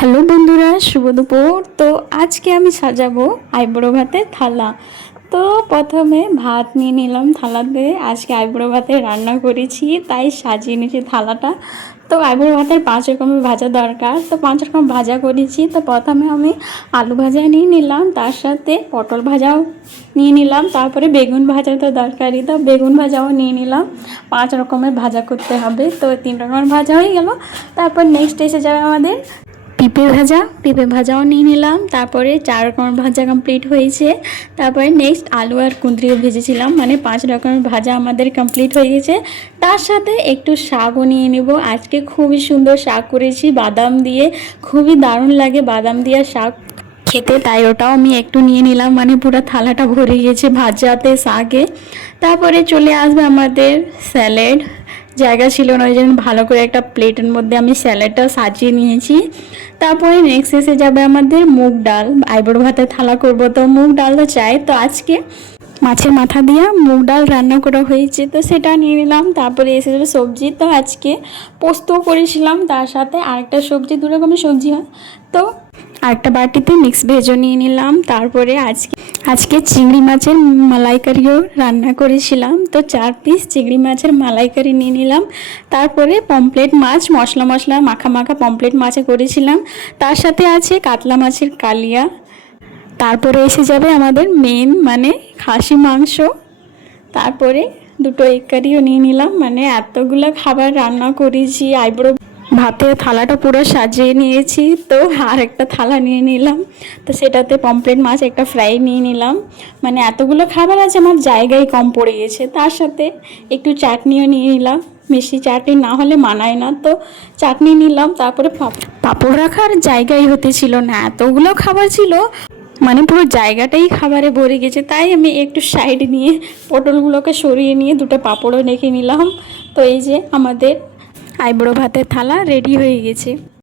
Hello বন্ধুরা, শুভ দুপুর। তো আজকে আমি সাজাবো আইবুড়ো ভাতের থালা। তো প্রথমে ভাত নিয়ে নিলাম থালাতে। আজকে আইবুড়ো ভাতের রান্না করেছি, তাই সাজিয়ে নিয়েছি থালাটা। তো আইবুড়ো ভাতের 5 রকমের ভাজা দরকার, তো 5 রকম ভাজা করেছি। তো প্রথমে আমি আলু ভাজা নিয়ে নিলাম, তার সাথে পটল ভাজাও নিয়ে নিলাম, তারপরে বেগুন ভাজা তো দরকারি, তো বেগুন ভাজাও নিয়ে নিলাম। 5 রকমের ভাজা করতে হবে, তো 3 রকমের ভাজা হয়ে গেল। তারপর নেক্সট এসে যাবে আমাদের পেঁপে ভাজাও নিয়ে নিলাম। তারপরে 4 রকমের ভাজা কমপ্লিট হয়েছে। তারপরে নেক্সট আলু আর কুঁদরিও ভেজেছিলাম, মানে 5 রকমের ভাজা আমাদের কমপ্লিট হয়ে গেছে। তার সাথে একটু শাকও নিয়ে নেব। আজকে খুবই সুন্দর শাক করেছি বাদাম দিয়ে, খুবই দারুণ লাগে বাদাম দিয়ে শাক খেতে, তাই ওটাও আমি একটু নিয়ে নিলাম। মানে পুরো থালাটা ভরে গিয়েছে ভাজাতে, শাকে। তারপরে চলে আসবে আমাদের স্যালাড। জায়গা ছিল না, ওই জন্য ভালো করে একটা প্লেটের মধ্যে আমি স্যালাডটা সাজিয়ে নিয়েছি। তারপরে নেক্সট এসে যাবে আমাদের মুগ ডাল। আইবুড়ো ভাতের থালা করব, তো মুগ ডাল তো চাই। তো আজকে মাছের মাথা দিয়ে মুগ ডাল রান্না করা হয়েছে, তো সেটা নিয়ে নিলাম। তারপরে এসে যাবে সবজি। তো আজকে পোস্ত করেছিলাম, তার সাথে আরেকটা সবজি, 2 রকমের সবজি হয়। তো আরেকটা বাটিতে মিক্স ভেজও নিয়ে নিলাম। তারপরে আজকে চিংড়ি মাছের মালাইকারিও রান্না করেছিলাম, তো 4 পিস চিংড়ি মাছের মালাইকারি নিয়ে নিলাম। তারপরে পমফ্লেট মাছ, মশলা মাখা মাখা পমফ্লেট মাছে করেছিলাম। তার সাথে আছে কাতলা মাছের কালিয়া। তারপরে এসে যাবে আমাদের মেন, মানে খাসি মাংস। তারপরে 2টো এগ কারিও নিয়ে নিলাম। মানে এতগুলো খাবার রান্না করেছি, আইবুড়ো ভাতের থালাটা পুরো সাজিয়ে নিয়েছি। তো আর একটা থালা নিয়ে নিলাম, তো সেটাতে পমফ্লেট মাছ একটা ফ্রাই নিয়ে নিলাম। মানে এতগুলো খাবার আছে, আমার জায়গায় কম পড়ে গেছে। তার সাথে একটু চাটনিও নিয়ে নিলাম, মিষ্টি চাটনি না হলে মানায় না, তো চাটনি নিলাম। তারপরে পাঁপড় রাখার জায়গাই হতেছিল না, এতগুলো খাবার ছিল, মানে পুরো জায়গাটাই খাবারে ভরে গেছে। তাই আমি একটু সাইড নিয়ে পটলগুলোকে সরিয়ে নিয়ে 2টো পাঁপড়ও রেখে নিলাম। তো এই যে আমাদের আইবুড়ো ভাতের থালা রেডি হয়ে গেছে।